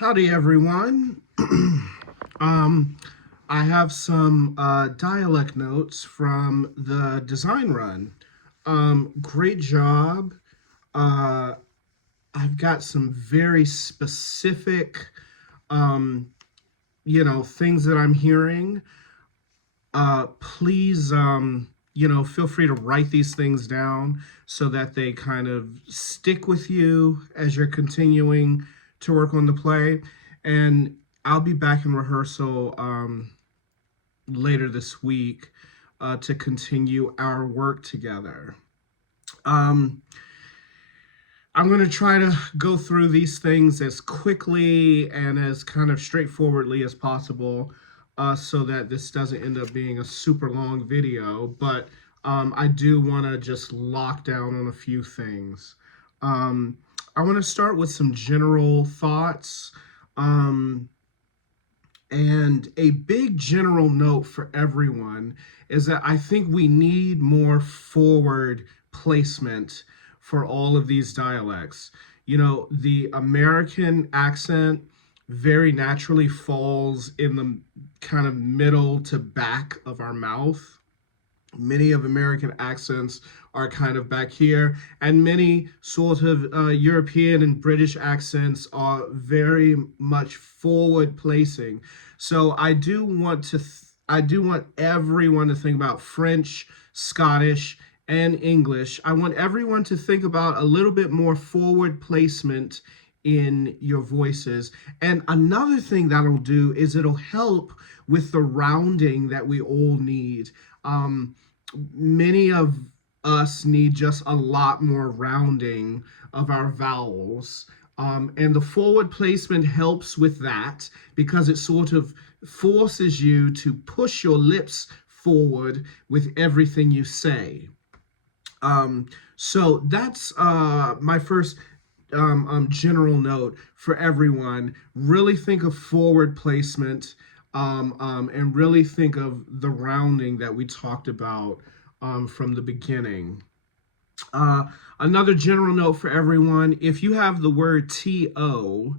Howdy, everyone. um, I have some dialect notes from the design run. Great job. Uh, I've got some very specific, um, things that I'm hearing. Please, feel free to write these things down so that they kind of stick with you as you're continuing to work on the play. And I'll be back in rehearsal later this week to continue our work together. Um, I'm going to try to go through these things as quickly and as kind of straightforwardly as possible so that this doesn't end up being a super long video. But I do want to just lock down on a few things. Um, I want to start with some general thoughts. Um, and a big general note for everyone is that I think we need more forward placement for all of these dialects. You know, the American accent very naturally falls in the kind of middle to back of our mouth. Many of American accents are kind of back here, and many sort of European and British accents are very much forward placing. So I do want everyone to think about French, Scottish, and English. I want everyone to think about a little bit more forward placement in your voices. And another thing that'll do is it'll help with the rounding that we all need. Many of us need just a lot more rounding of our vowels. And the forward placement helps with that because it sort of forces you to push your lips forward with everything you say. So that's my first general note for everyone. Really think of forward placement and really think of the rounding that we talked about from the beginning. Uh, Another general note for everyone, if you have the word to,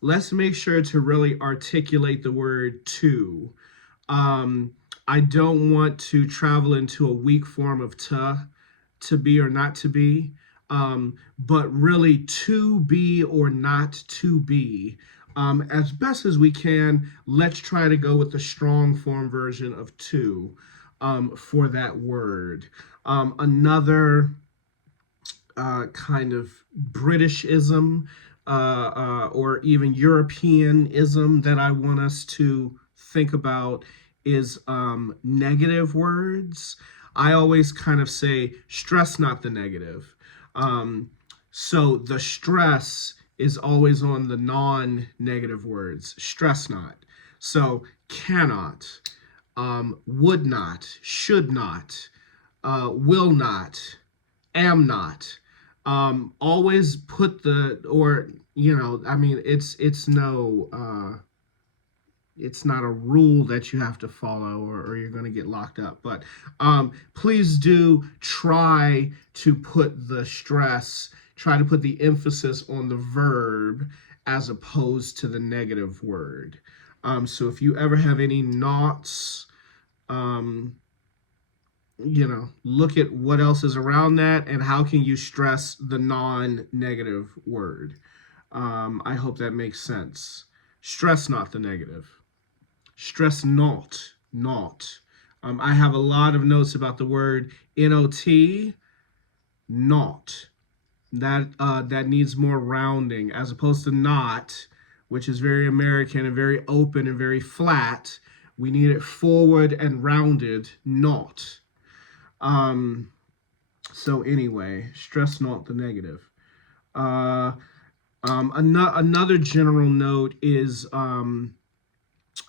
let's make sure to really articulate the word to. I don't want to travel into a weak form of to be or not to be, but really to be or not to be. As best as we can, let's try to go with the strong form version of to for that word. Another kind of Britishism or even Europeanism that I want us to think about is negative words. I always kind of say stress, not the negative. So the stress is always on the non-negative words, stress not. So cannot, would not, should not, will not, am not. Always put the or I mean it's not a rule that you have to follow or you're going to get locked up. But please do try to put the stress, try to put the emphasis on the verb as opposed to the negative word. So if you ever have any knots, look at what else is around that and how can you stress the non-negative word. I hope that makes sense. Stress not the negative. Stress not. I have a lot of notes about the word not. That needs more rounding as opposed to not, which is very American and very open and very flat. We need it forward and rounded, not. So anyway, stress not the negative. Another general note is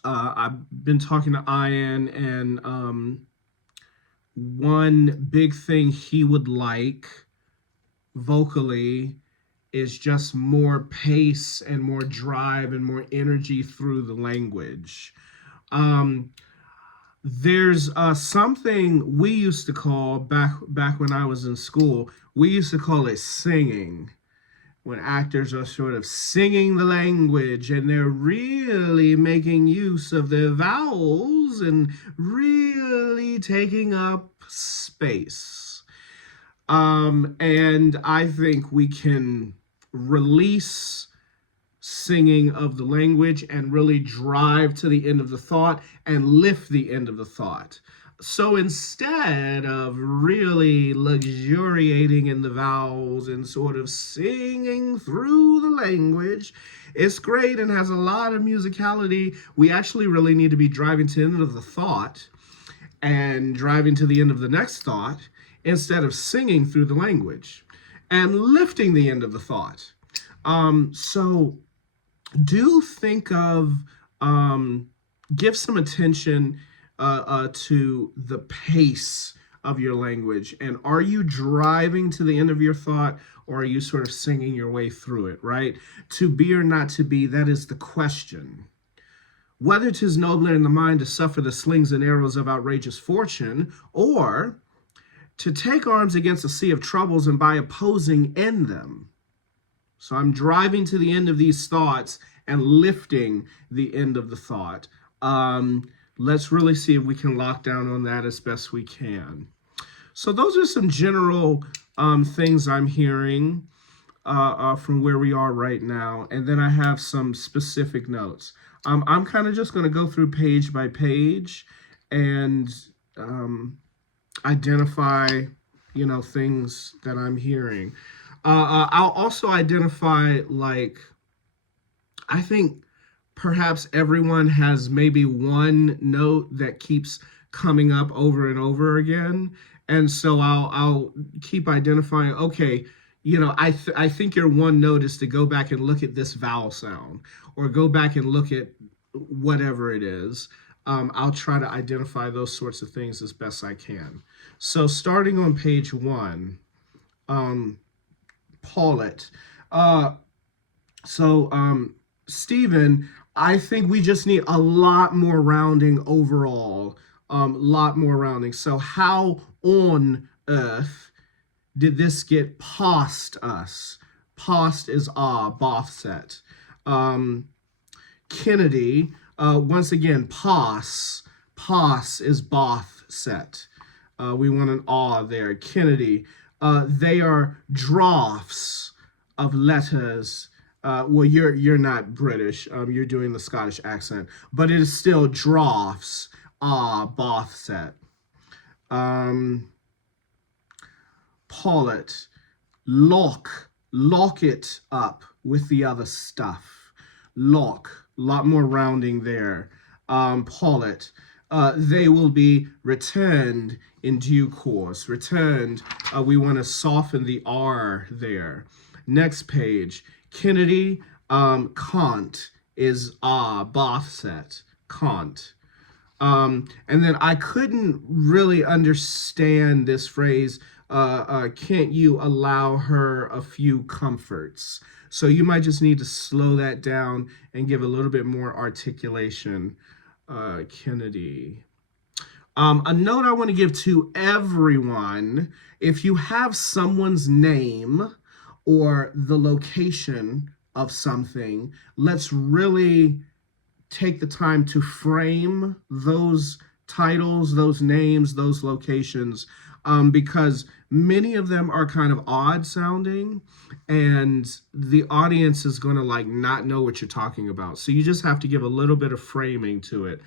I've been talking to Ian, and one big thing he would like vocally is just more pace and more drive and more energy through the language. There's something we used to call back when I was in school. We used to call it singing. when actors are sort of singing the language and they're really making use of their vowels and really taking up space. And I think we can release singing of the language and really drive to the end of the thought and lift the end of the thought. So instead of really luxuriating in the vowels and sort of singing through the language, it's great and has a lot of musicality. We actually really need to be driving to the end of the thought and driving to the end of the next thought instead of singing through the language and lifting the end of the thought. So do think of, give some attention to the pace of your language. And are you driving to the end of your thought, or are you sort of singing your way through it, right? To be or not to be, that is the question. Whether 'tis nobler in the mind to suffer the slings and arrows of outrageous fortune, or to take arms against a sea of troubles and by opposing end them. So I'm driving to the end of these thoughts and lifting the end of the thought. Let's really see if we can lock down on that as best we can. So those are some general things I'm hearing from where we are right now. And then I have some specific notes. I'm kind of just going to go through page by page and identify, things that I'm hearing. I'll also identify, I think perhaps everyone has maybe one note that keeps coming up over and over again. And so I'll keep identifying, okay, I think your one note is to go back and look at this vowel sound or go back and look at whatever it is. I'll try to identify those sorts of things as best I can. So starting on page 1, Paulette. Stephen, I think we just need a lot more rounding overall. Lot more rounding. So how on earth did this get past us? Past is Bothset. Kennedy, once again, pass is Bothset. We want an there. Kennedy, they are drafts of letters. Well, you're not British. You're doing the Scottish accent, but it is still drafts. Bothset. Paulette, lock it up with the other stuff. Lock, a lot more rounding there. Paulette, they will be returned in due course. Returned, we want to soften the R there. Next page, Kennedy, can't is Bothset, can't. And then I couldn't really understand this phrase, can't you allow her a few comforts? So you might just need to slow that down and give a little bit more articulation. Kennedy. A note I want to give to everyone, if you have someone's name or the location of something, let's really take the time to frame those titles, those names, those locations, because many of them are kind of odd sounding and the audience is going to not know what you're talking about. So you just have to give a little bit of framing to it.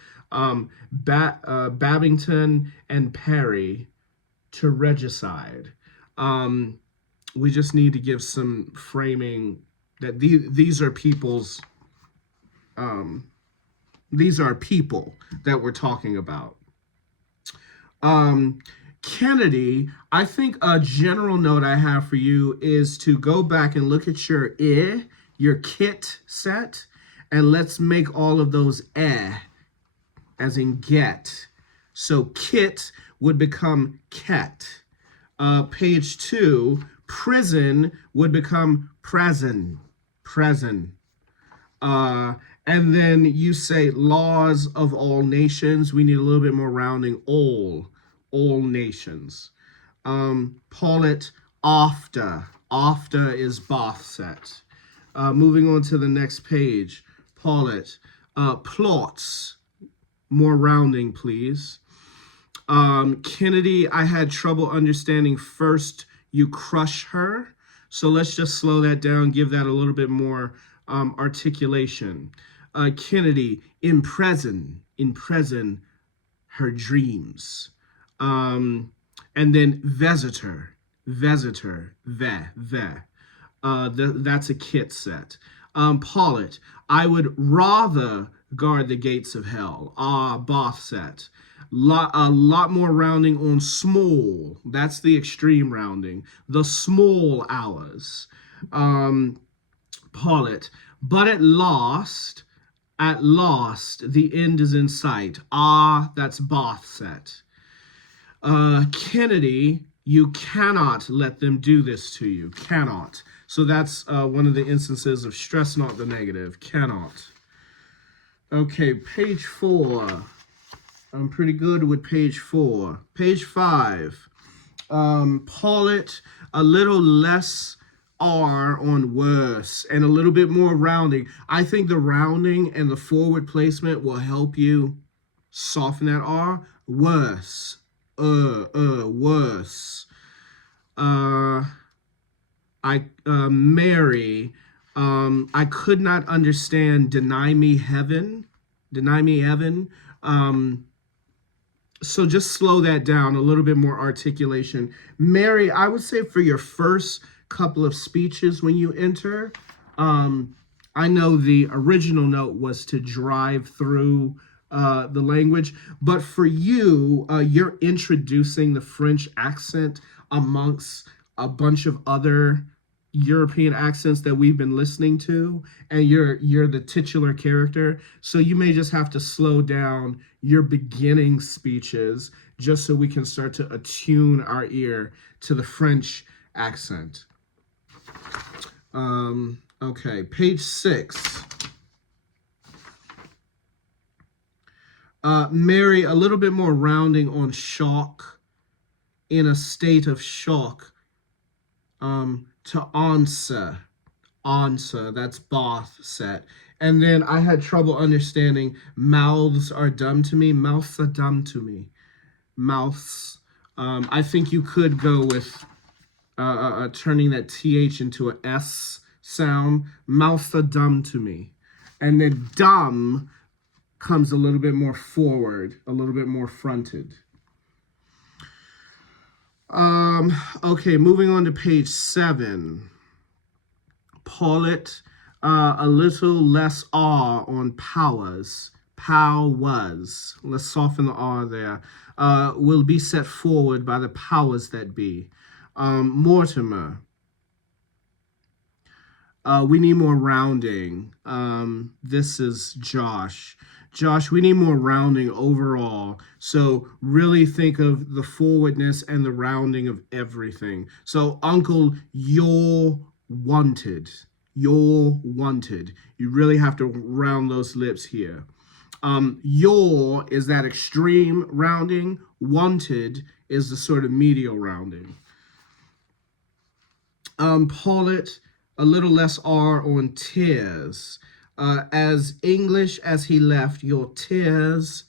Babington and Perry to regicide. We just need to give some framing that these are people's, these are people that we're talking about. Kennedy, I think a general note I have for you is to go back and look at your your kit set, and let's make all of those as in get. So kit would become ket. Page 2, prison would become present. And then you say laws of all nations. We need a little bit more rounding. All nations. Paulette, after. After is Bath set. Moving on to the next page. Paulette. Plots. More rounding, please. Kennedy, I had trouble understanding first you crush her. So let's just slow that down, give that a little bit more articulation. Kennedy, in prison, her dreams. And then Visitor, that's a kit set. Paulette, I would rather guard the gates of hell. Bath set. A lot more rounding on small. That's the extreme rounding. The small hours. Paulette, but at last, the end is in sight. That's Bath set. Kennedy, you cannot let them do this to you. Cannot. So that's one of the instances of stress not the negative. Cannot. Okay, page 4. I'm pretty good with page 4. Page 5. Paulette, a little less R on worse and a little bit more rounding. I think the rounding and the forward placement will help you soften that R. Worse. Worse. Mary, I could not understand deny me heaven. So just slow that down, a little bit more articulation. Mary, I would say for your first couple of speeches when you enter, I know the original note was to drive through the language, but for you, you're introducing the French accent amongst a bunch of other European accents that we've been listening to, and you're the titular character. So you may just have to slow down your beginning speeches just so we can start to attune our ear to the French accent. Okay, page 6. Mary, a little bit more rounding on shock. In a state of shock. To answer, that's Bath set. And then I had trouble understanding mouths are dumb to me. Mouths are dumb to me. Mouths. I think you could go with turning that TH into an S sound. Mouths are dumb to me. And then dumb comes a little bit more forward, a little bit more fronted. Okay, moving on to page 7. Paulette, a little less R on powers. Powers. Let's soften the R there. Will be set forward by the powers that be. Mortimer. We need more rounding. This is Josh. Josh, we need more rounding overall. So really think of the forwardness and the rounding of everything. So uncle, you're wanted. You're wanted. You really have to round those lips here. Your is that extreme rounding. Wanted is the sort of medial rounding. Paulette, a little less R on tears. As English as he left, your tears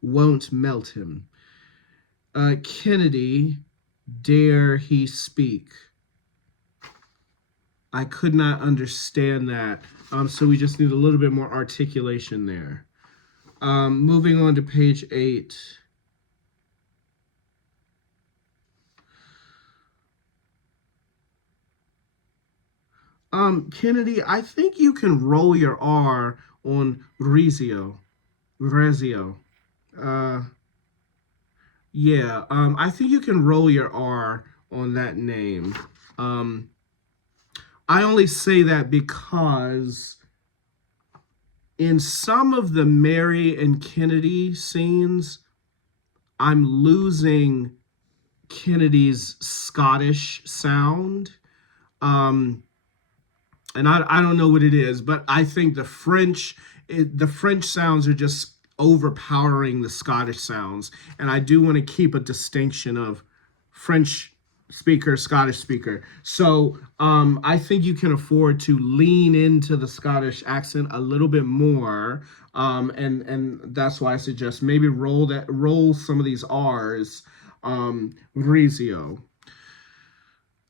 won't melt him. Kennedy, dare he speak? I could not understand that, so we just need a little bit more articulation there. Moving on to page 8. Kennedy, I think you can roll your R on Rezio. Yeah, I think you can roll your R on that name. I only say that because in some of the Mary and Kennedy scenes, I'm losing Kennedy's Scottish sound. And I don't know what it is, but I think the French sounds are just overpowering the Scottish sounds. And I do want to keep a distinction of French speaker, Scottish speaker. So I think you can afford to lean into the Scottish accent a little bit more, and that's why I suggest maybe roll some of these R's. Rizio,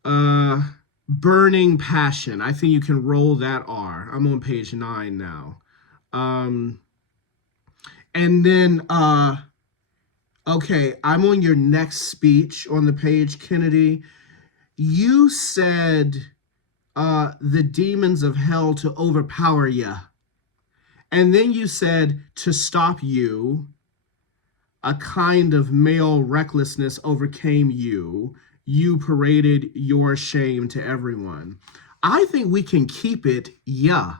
uh, burning passion. I think you can roll that R. I'm on page 9 now. Um, and then okay, I'm on your next speech on the page, Kennedy. You said the demons of hell to overpower you. And then you said to stop you, a kind of male recklessness overcame you. You paraded your shame to everyone. I think we can keep it, yeah.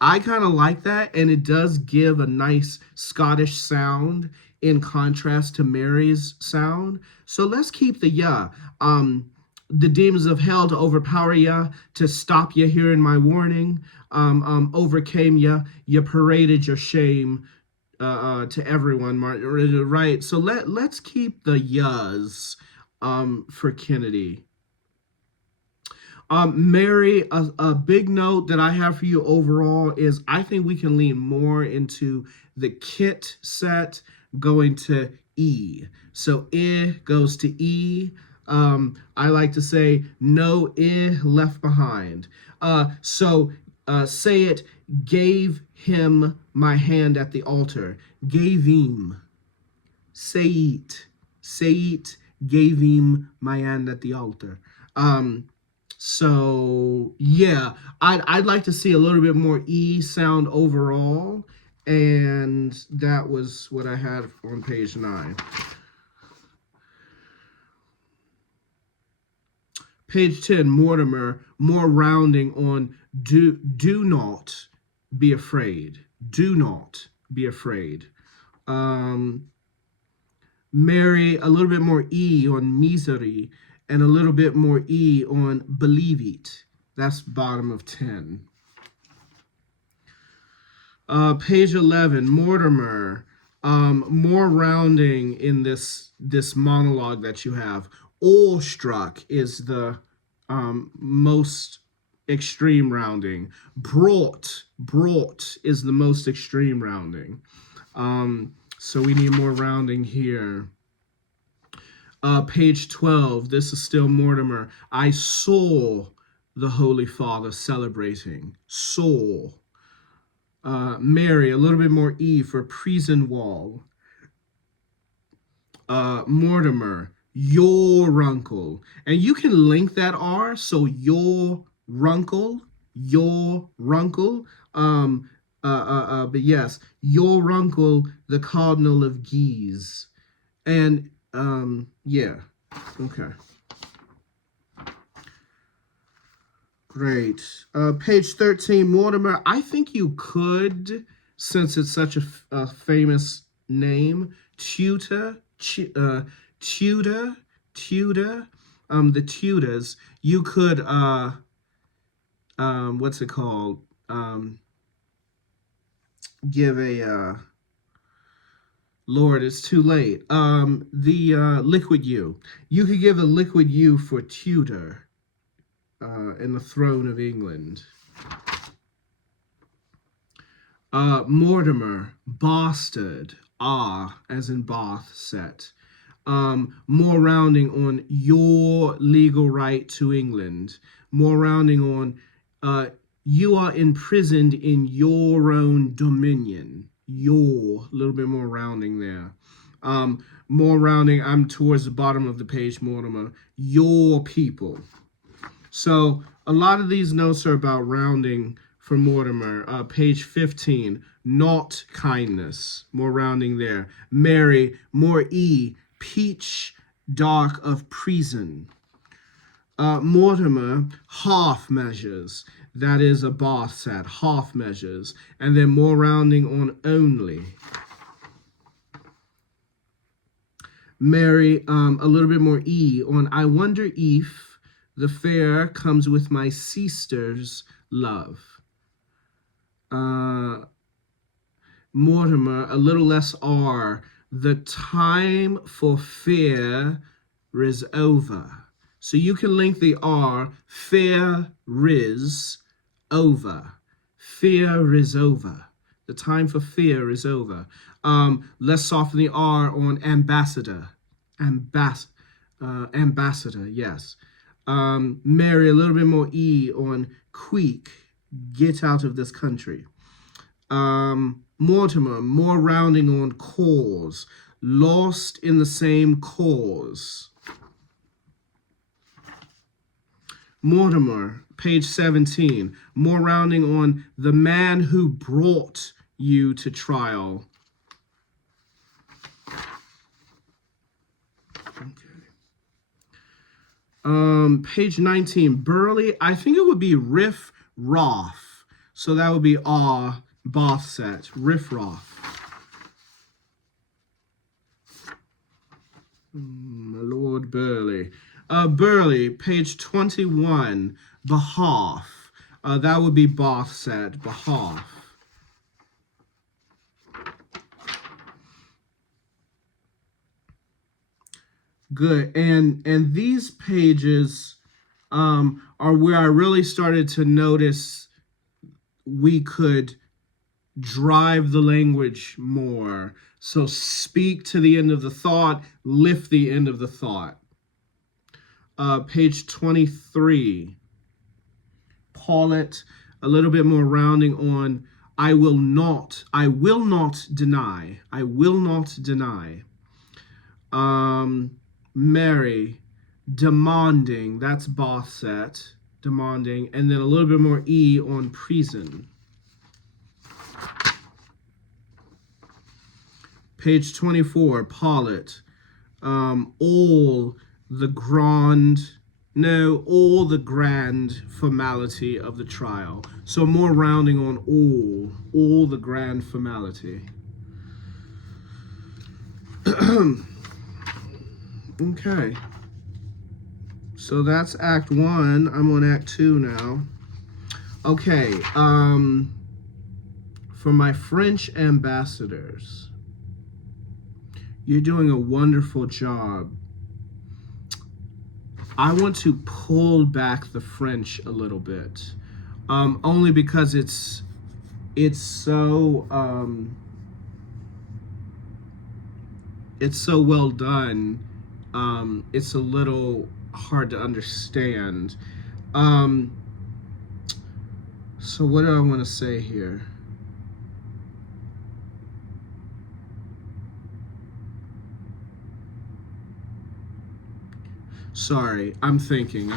I kind of like that, and it does give a nice Scottish sound in contrast to Mary's sound. So let's keep the yeah. The demons of hell to overpower ya, to stop ya hearing my warning, overcame ya, you paraded your shame to everyone, right? So let's keep the yas for Kennedy. Mary, a big note that I have for you overall is I think we can lean more into the kit set going to E. So I goes to E. I like to say no I left behind. Say it, gave him my hand at the altar. Gave him. Say it, gave him my hand at the altar. So yeah, I'd like to see a little bit more E sound overall, and that was what I had on page 9. Page 10, Mortimer, more rounding on do not be afraid. Do not be afraid. Mary, a little bit more E on misery, and a little bit more E on believe it. That's bottom of 10. Page 11, Mortimer, more rounding in this monologue that you have. Awestruck is the most extreme rounding. Brought is the most extreme rounding. So we need more rounding here. Page 12, this is still Mortimer. I saw the Holy Father celebrating. Saw. Mary, a little bit more E for prison wall. Mortimer, your uncle. And you can link that R, so your runkle. But yes, your uncle, the Cardinal of Guise. And yeah, okay. Great. Page 13, Mortimer. I think you could, since it's such a famous name, Tudor, Tudor, the Tudors. You could, what's it called? Give a, Lord, it's too late. The liquid U. You could give a liquid U for Tudor. In the throne of England. Mortimer, bastard, as in Bath set. More rounding on your legal right to England. More rounding on you are imprisoned in your own dominion. Your, a little bit more rounding there. More rounding, I'm towards the bottom of the page, Mortimer. Your people. So a lot of these notes are about rounding for Mortimer. Page 15, not kindness. More rounding there. Mary, more E. Peach, dark of prison. Mortimer, half measures. That is a Bath set, half measures. And then more rounding on only. Mary, a little bit more E on I wonder if the fair comes with my sister's love. Mortimer, a little less R. The time for fear is over. So you can link the R, fear is over. Fear is over. The time for fear is over. Let's soften the R on ambassador. Ambassador, yes. Mary, a little bit more E on queek. Get out of this country. Mortimer, more rounding on cause. Lost in the same cause. Mortimer, page 17, more rounding on the man who brought you to trial. Okay. Page 19, Burley, I think it would be Riff Roth. So that would be Both set, Riff Roth. My Lord Burley. Burley, page 21, behalf. That would be Both set, behalf. Good. And these pages are where I really started to notice we could drive the language more. So speak to the end of the thought, lift the end of the thought. Page 23, Paulette, a little bit more rounding on I will not deny. I will not deny. Mary, demanding, that's Both set, demanding, and then a little bit more E on prison. Page 24, Paulette, all the grand formality of the trial. So more rounding on all the grand formality. Okay. So that's Act 1. I'm on Act 2 now. Okay. For my French ambassadors, you're doing a wonderful job. I want to pull back the French a little bit, only because it's so well done. It's a little hard to understand. So what do I want to say here? Sorry, I'm thinking.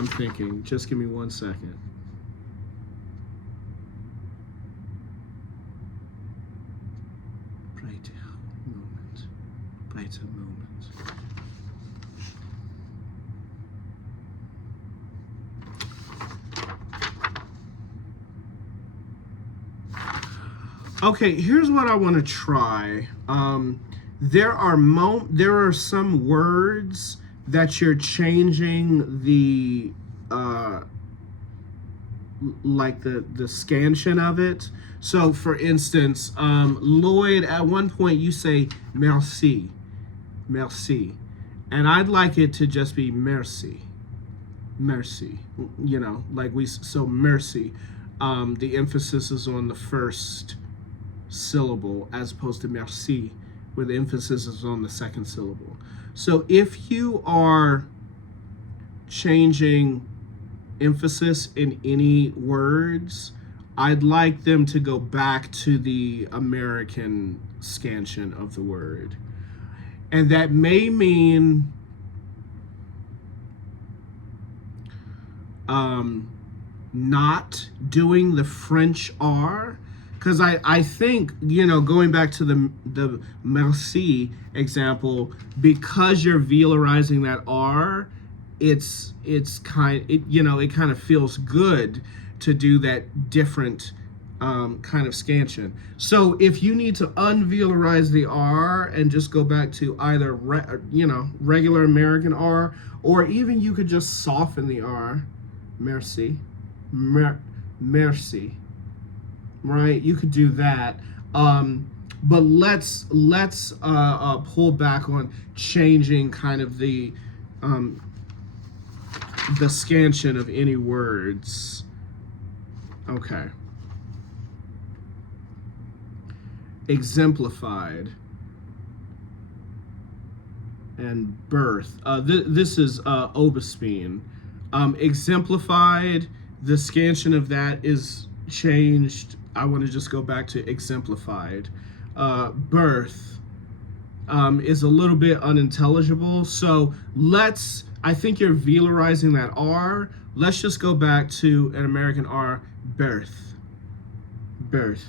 Just give me 1 second. Brighter moment. Okay, here's what I want to try. There are some words that you're changing the like the scansion of it. So for instance, Lloyd, at one point you say merci, and I'd like it to just be merci, so mercy. The emphasis is on the first syllable as opposed to merci, where the emphasis is on the second syllable. So if you are changing emphasis in any words, I'd like them to go back to the American scansion of the word. And that may mean not doing the French R, because I think, going back to the merci example, because you're velarizing that R, it kind of feels good to do that different kind of scansion. So if you need to unvelarize the R and just go back to either regular American R, or even you could just soften the R, merci, merci. Right, you could do that, but let's pull back on changing kind of the the scansion of any words. Okay. Exemplified and birth. This is Oberspien. Exemplified, the scansion of that is changed. I want to just go back to exemplified. Birth is a little bit unintelligible. So I think you're velarizing that R. Let's just go back to an American R, birth. Birth.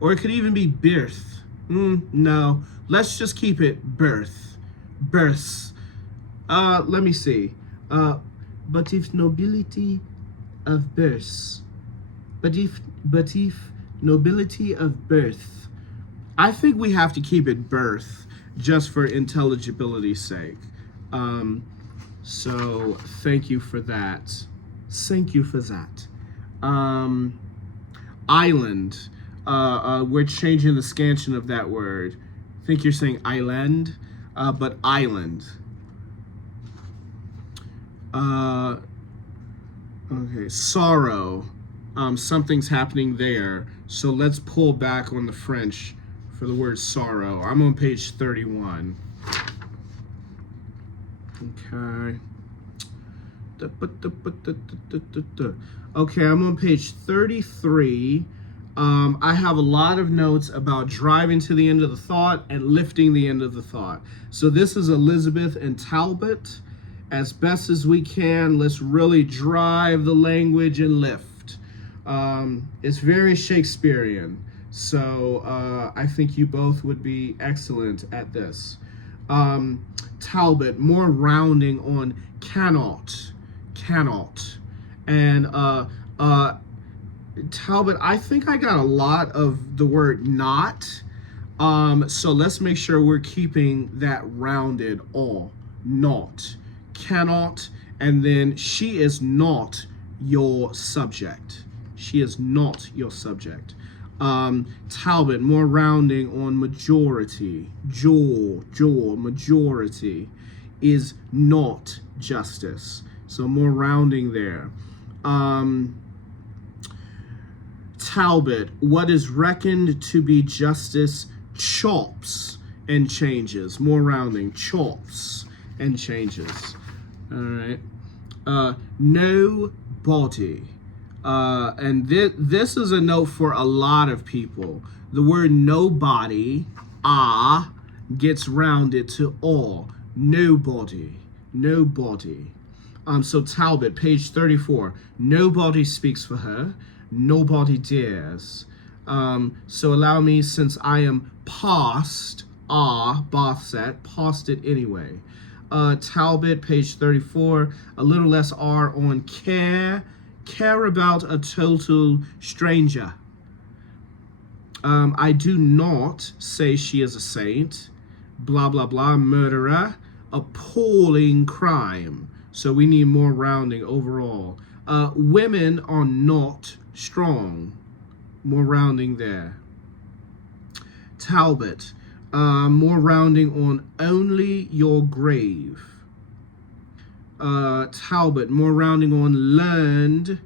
Or it could even be birth. No, let's just keep it birth. Births. Let me see. But if nobility of birth, but if nobility of birth, I think we have to keep it birth just for intelligibility's sake. So thank you for that. Thank you for that. Island. We're changing the scansion of that word. I think you're saying island, but island. Okay, sorrow. Something's happening there. So let's pull back on the French for the word sorrow. I'm on page 31. Okay. Okay, I'm on page 33. I have a lot of notes about driving to the end of the thought and lifting the end of the thought. So this is Elizabeth and Talbot. As best as we can, let's really drive the language and lift. It's very Shakespearean. So I think you both would be excellent at this. Talbot, more rounding on cannot. And Talbot, I think I got a lot of the word not. So let's make sure we're keeping that rounded all. Not. Cannot. And then she is not your subject. She is not your subject. Talbot, more rounding on majority. Majority is not justice. So more rounding there. Talbot, what is reckoned to be justice chops and changes. More rounding, chops and changes. All right. No body. And this is a note for a lot of people. The word nobody, gets rounded to all. Nobody. So Talbot, page 34. Nobody speaks for her. Nobody dares. So allow me, since I am past, Bath set, past it anyway. Talbot, page 34. A little less R on care. Care about a total stranger. I do not say she is a saint. Blah, blah, blah. Murderer. Appalling crime. So we need more rounding overall. Women are not strong. More rounding there. Talbot. More rounding on only your grave. Talbot, more rounding on learned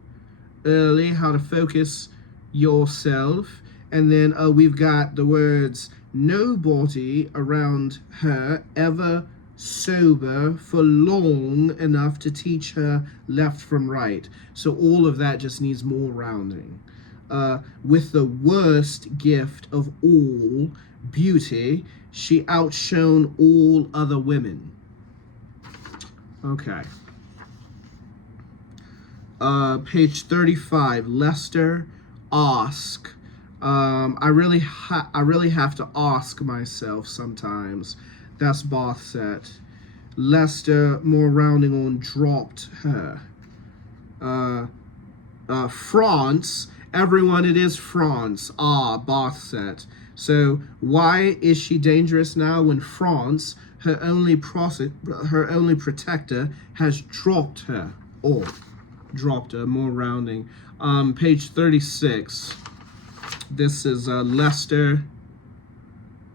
early how to focus yourself. And then we've got the words nobody around her ever sober for long enough to teach her left from right. So all of that just needs more rounding. With the worst gift of all, beauty, she outshone all other women. Okay. Page 35, Lester, ask. I really have to ask myself sometimes. That's Bath set. Lester, more rounding on dropped her. France, everyone, it is France. Bath set. So why is she dangerous now when France, her only protector, has dropped her? Dropped her, more rounding. Page 36. This is Lester.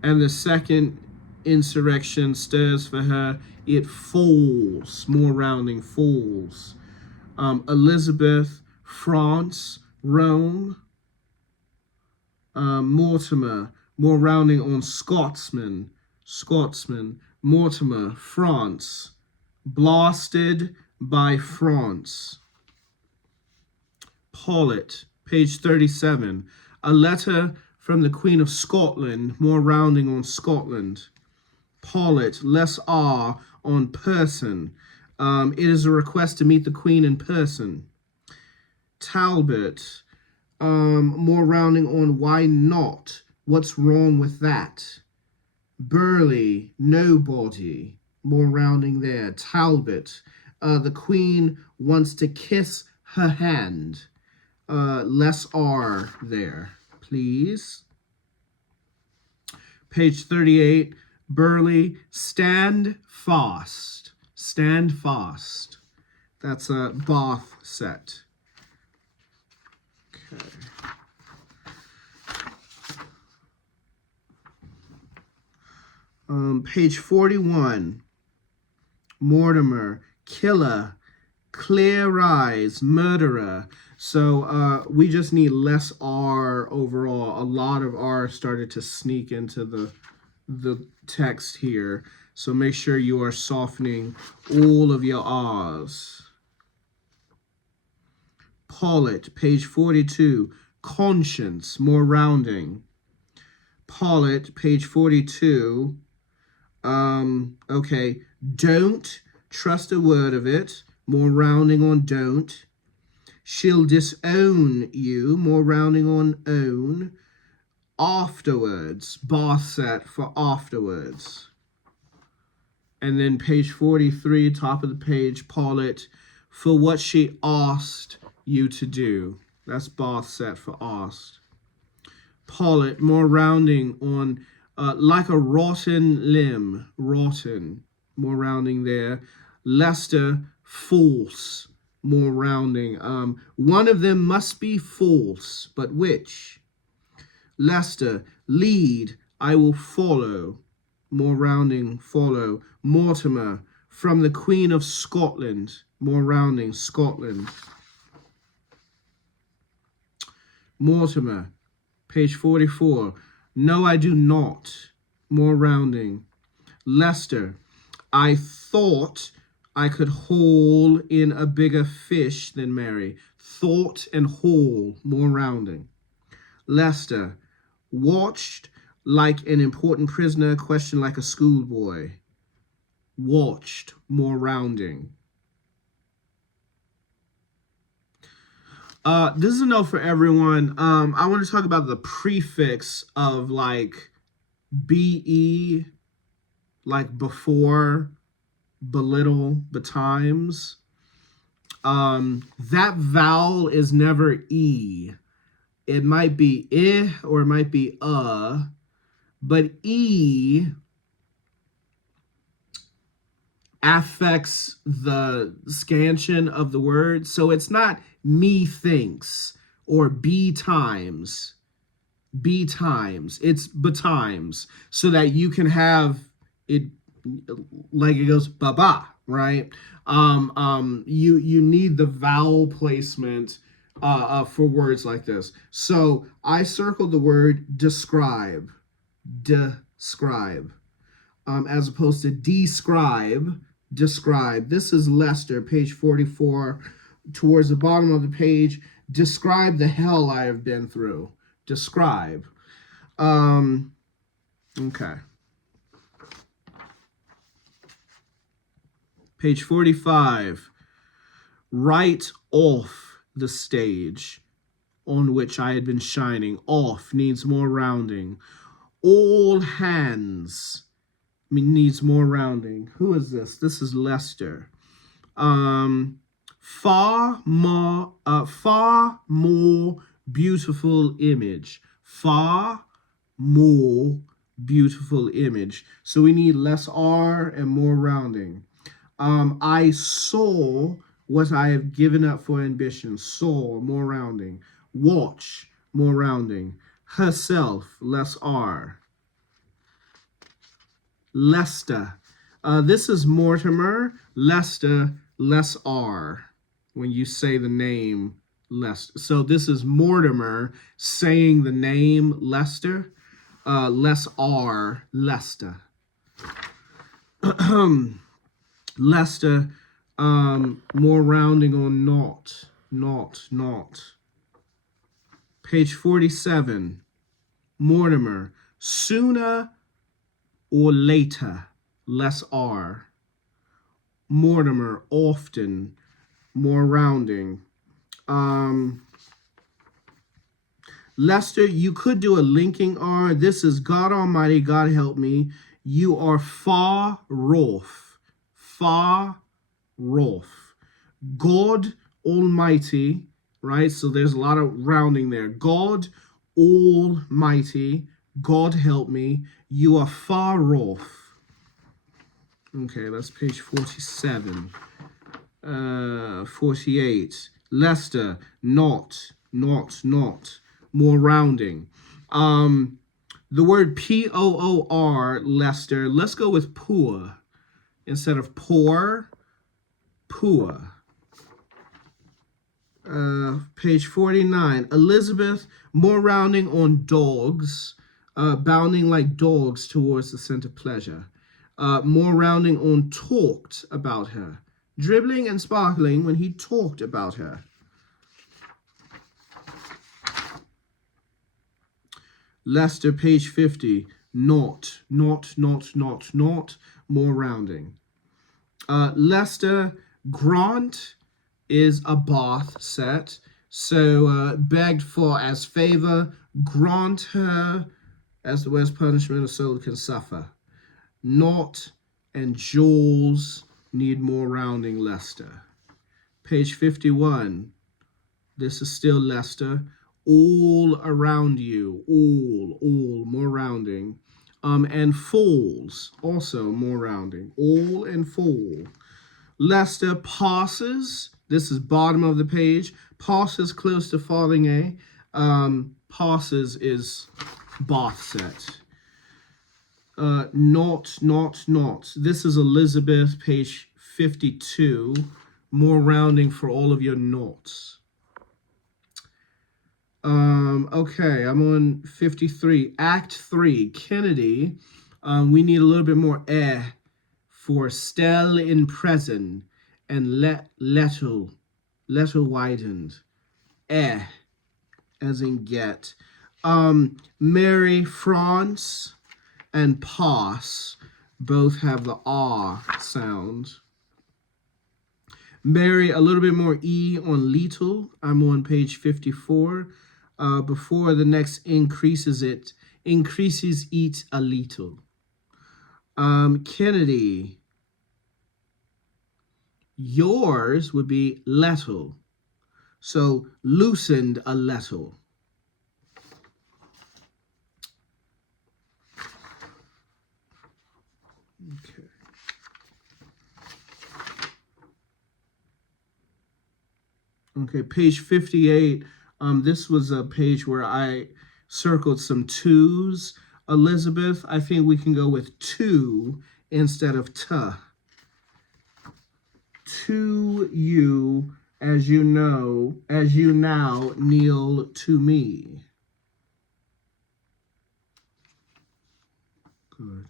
And the second insurrection stirs for her. It falls, more rounding, falls. Elizabeth, France, Rome, Mortimer, more rounding on Scotsman, Mortimer, France, blasted by France. Paulet, page 37, a letter from the Queen of Scotland, more rounding on Scotland. Paulet, less R on person. It is a request to meet the Queen in person. Talbot, more rounding on why not? What's wrong with that? Burley, nobody, more rounding there. Talbot, the Queen wants to kiss her hand. Less R there, please. Page 38, Burley, stand fast. Stand fast. That's a Bath set. Okay. Page 41, Mortimer, killer, clear eyes, murderer. So we just need less R overall. A lot of R started to sneak into the text here. So make sure you are softening all of your R's. Paulet, page 42, conscience, more rounding. Paulet, page 42, okay, don't trust a word of it, more rounding on don't. She'll disown you, more rounding on own. Afterwards, Bath set for afterwards. And then page 43, top of the page, Paulet, for what she asked you to do. That's Bath set for asked. Paulet, more rounding on like a rotten limb, rotten, more rounding there. Leicester, false, more rounding. One of them must be false, but which? Leicester, lead, I will follow, more rounding, follow. Mortimer, from the Queen of Scotland, more rounding, Scotland. Mortimer, page 44, no, I do not, more rounding. Leicester, I thought I could haul in a bigger fish than Mary. Thought and haul, more rounding. Leicester, watched like an important prisoner, questioned like a schoolboy. Watched, more rounding. This is a note for everyone. I want to talk about the prefix of like be, like before, belittle, betimes. That vowel is never E. It might be I or it might be but E affects the scansion of the word. So it's not methinks or betimes. Betimes. It's betimes. So that you can have it like it goes ba-ba, right? You need the vowel placement for words like this. So I circled the word describe, describe, as opposed to describe, describe. This is Leicester, page 44, towards the bottom of the page. Describe the hell I have been through. Describe. Okay. Page 45. Right off the stage on which I had been shining. Off needs more rounding. All hands needs more rounding. Who is this? This is Leicester. Far more beautiful image. Far more beautiful image. So we need less R and more rounding. I saw what I have given up for ambition. Saw, more rounding. Watch, more rounding. Herself, less R. Leicester. This is Mortimer. Leicester, less R. when you say the name Lester. So this is Mortimer saying the name Lester. Less R, Lester. Lester, more rounding on not. Page 47, Mortimer, sooner or later, less R. Mortimer, often, more rounding. Lester, you could do a linking R. This is God Almighty, God help me. You are far off. Far off. God Almighty, right? So there's a lot of rounding there. God Almighty, God help me. You are far off. Okay, that's page 47. 48. Lester, not. More rounding. The word P-O-O-R, Lester, let's go with poor. Instead of poor. Page 49. Elizabeth, more rounding on dogs, bounding like dogs towards the scent of pleasure. More rounding on talked about her. Dribbling and sparkling when he talked about her. Lester, page 50. Not. More rounding. Lester, Grant is a bath set. So begged for as favor, grant her as the worst punishment a soul can suffer. Not and Jules need more rounding, Lester. Page 51. This is still Lester. All around you. All, more rounding. And falls, also more rounding. All and fall. Lester, passes. This is bottom of the page. Passes close to falling A. Passes is bath set. Not. This is Elizabeth, page 52. More rounding for all of your nots. Okay, I'm on 53. Act 3, Kennedy. We need a little bit more for still in present and little widened. As in get. Mary, France, and pass both have the R sound. Mary, a little bit more E on little. I'm on page 54. Before the next increases it a little. Kennedy, yours would be little. So loosened a little. Okay. Okay, page 58. This was a page where I circled some twos. Elizabeth, I think we can go with two instead of to. To you, as you now kneel to me. Good.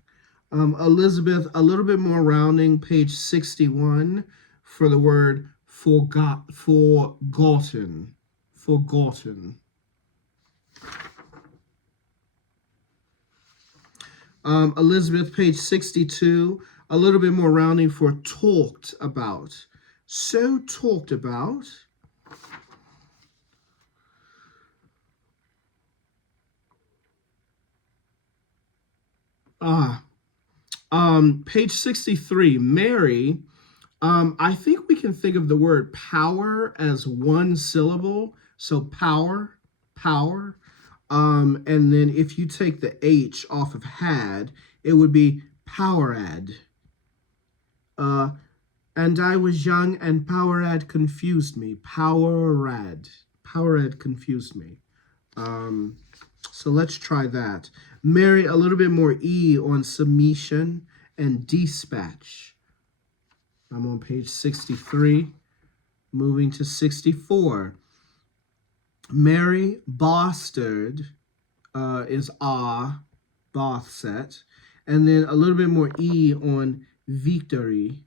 Elizabeth, a little bit more rounding, page 61 for the word forgotten. Elizabeth, page 62, a little bit more rounding for talked about. So talked about. Page 63, Mary. I think we can think of the word power as one syllable. So power. And then if you take the H off of had, it would be powerad. And I was young and powerad confused me. Powerad confused me. So let's try that. Mary, a little bit more E on submission and dispatch. I'm on page 63. Moving to 64. Mary Bastard is ah, Bath set. And then a little bit more E on victory.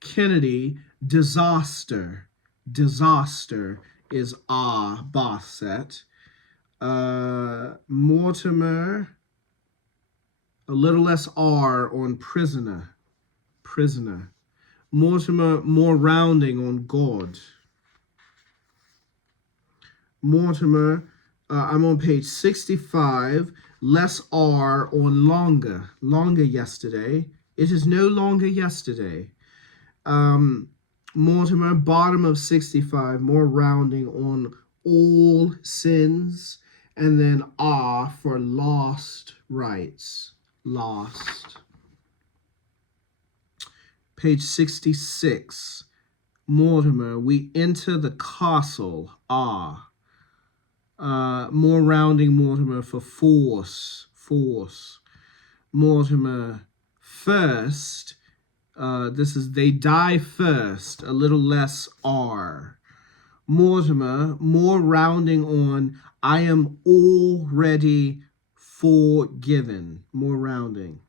Kennedy, disaster. Disaster is ah, Bath set. Mortimer, a little less R on prisoner. Prisoner. Mortimer, more rounding on God. Mortimer, I'm on page 65, less R on longer. Longer yesterday. It is no longer yesterday. Mortimer, bottom of 65, more rounding on all sins. And then R for lost rights. Lost. Page 66. Mortimer, we enter the castle. Ah. More rounding Mortimer for force. Force. Mortimer, first. This is they die first. A little less R. Mortimer, more rounding on I am already forgiven. More rounding.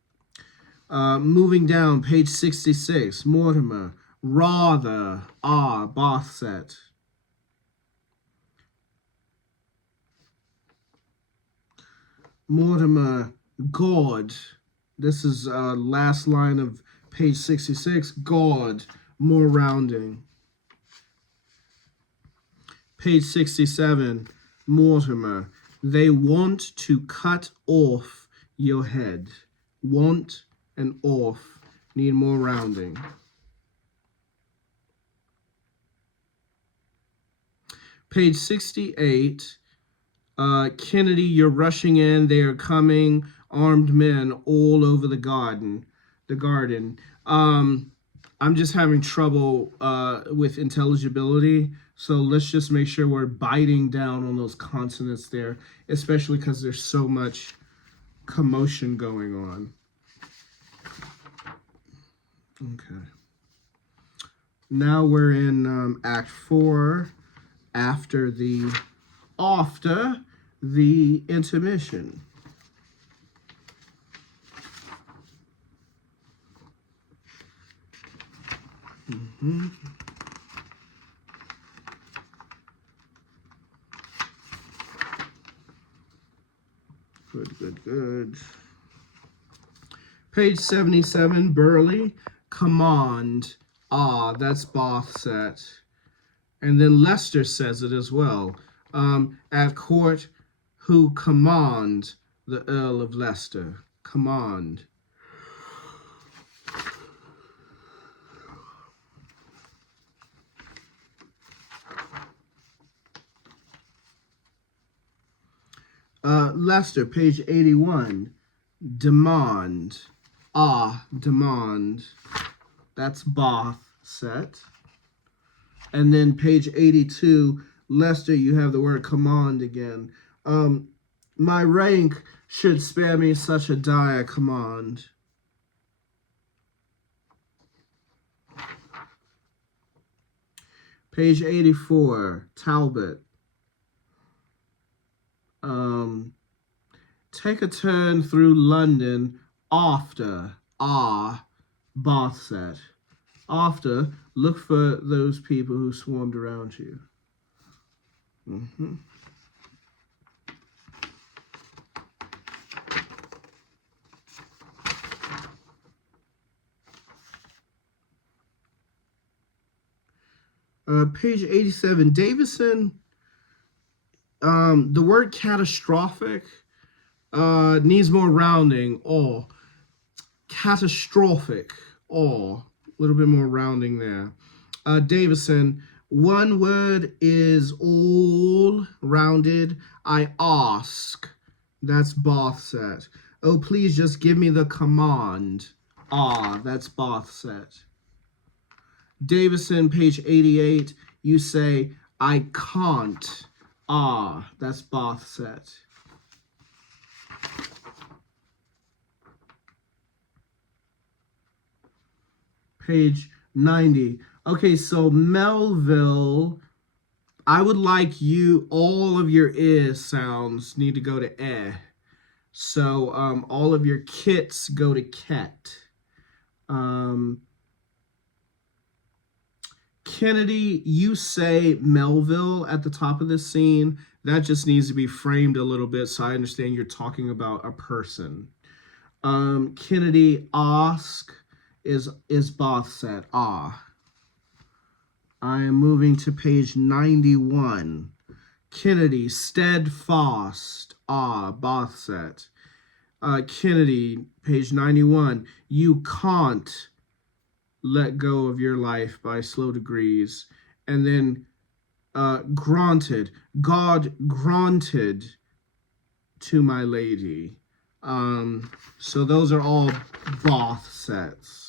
Moving down, page 66. Mortimer, rather, Bath set. Mortimer, God. This is last line of page 66. God, more rounding. Page 67. Mortimer, they want to cut off your head. Want and off. Need more rounding. Page 68. Kennedy, you're rushing in. They are coming. Armed men all over the garden. The garden. I'm just having trouble with intelligibility. So let's just make sure we're biting down on those consonants there, especially because there's so much commotion going on. Okay. Now we're in Act 4 after the intermission. Mm-hmm. Good. Page 77, Burley, command. That's Bath set. And then Lester says it as well. At court, who command the Earl of Leicester. Command. Leicester, page 81. Demand. Demand. That's Bath set. And then page 82, Leicester, you have the word command again. My rank should spare me such a dire command. Page 84, Talbot. Take a turn through London after, Bath set. After, look for those people who swarmed around you. Mm-hmm. Page 87, Davison, the word catastrophic needs more rounding. Catastrophic. A little bit more rounding there. Davison, one word is all rounded. I ask. That's Bath set. Oh, please just give me the command. That's Bath set. Davison, page 88, you say, I can't. That's Bath set. Page 90, Okay, so Melville, I would like you, all of your sounds need to go to eh. So all of your kits go to ket. Um, Kennedy, you say Melville at the top of this scene. That just needs to be framed a little bit so I understand you're talking about a person. Kennedy, ask is Both said. Ah. I am moving to page 91. Kennedy, steadfast. Ah, Both said. Kennedy, page 91. You can't let go of your life by slow degrees. And then granted, God granted to my lady. So those are all Both sets.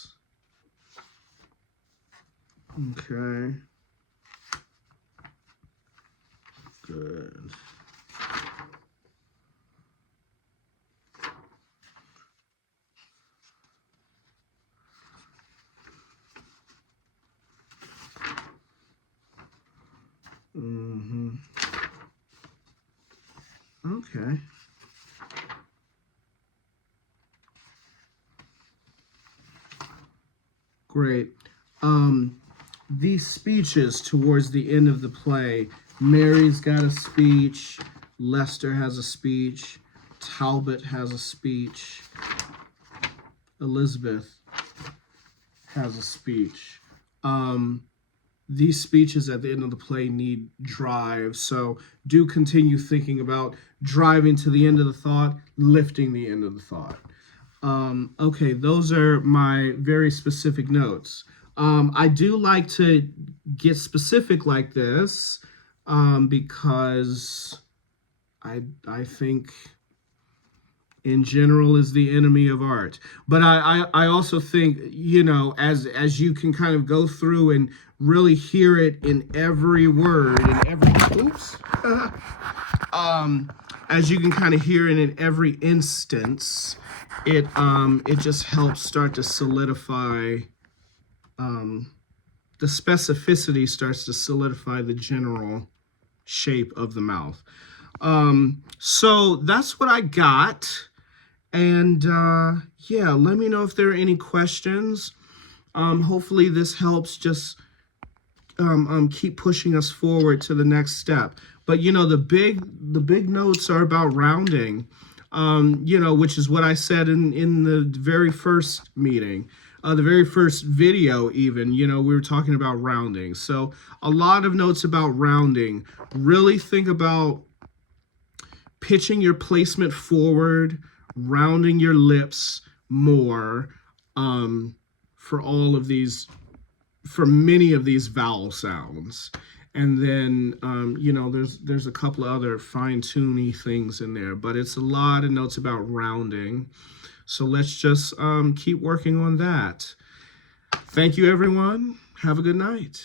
Okay. Good. Mm-hmm. Okay. Great. These speeches towards the end of the play, Mary's got a speech, Lester has a speech, Talbot has a speech, Elizabeth has a speech. These speeches at the end of the play need drive, so do continue thinking about driving to the end of the thought, lifting the end of the thought. Okay, those are my very specific notes. I do like to get specific like this because I think in general is the enemy of art. But I also think, you know, as you can kind of go through and really hear it in every word, in every oops. As you can kind of hear it in every instance, it just helps start to solidify the specificity starts to solidify the general shape of the mouth. So that's what I got. And yeah, let me know if there are any questions. Hopefully this helps just keep pushing us forward to the next step. But you know, the big notes are about rounding, you know, which is what I said in the very first meeting, the very first video even, you know, we were talking about rounding. So a lot of notes about rounding. Really think about pitching your placement forward, rounding your lips more for all of these, for many of these vowel sounds. And then, you know, there's a couple of other fine-tuning things in there, but it's a lot of notes about rounding. So let's just keep working on that. Thank you, everyone. Have a good night.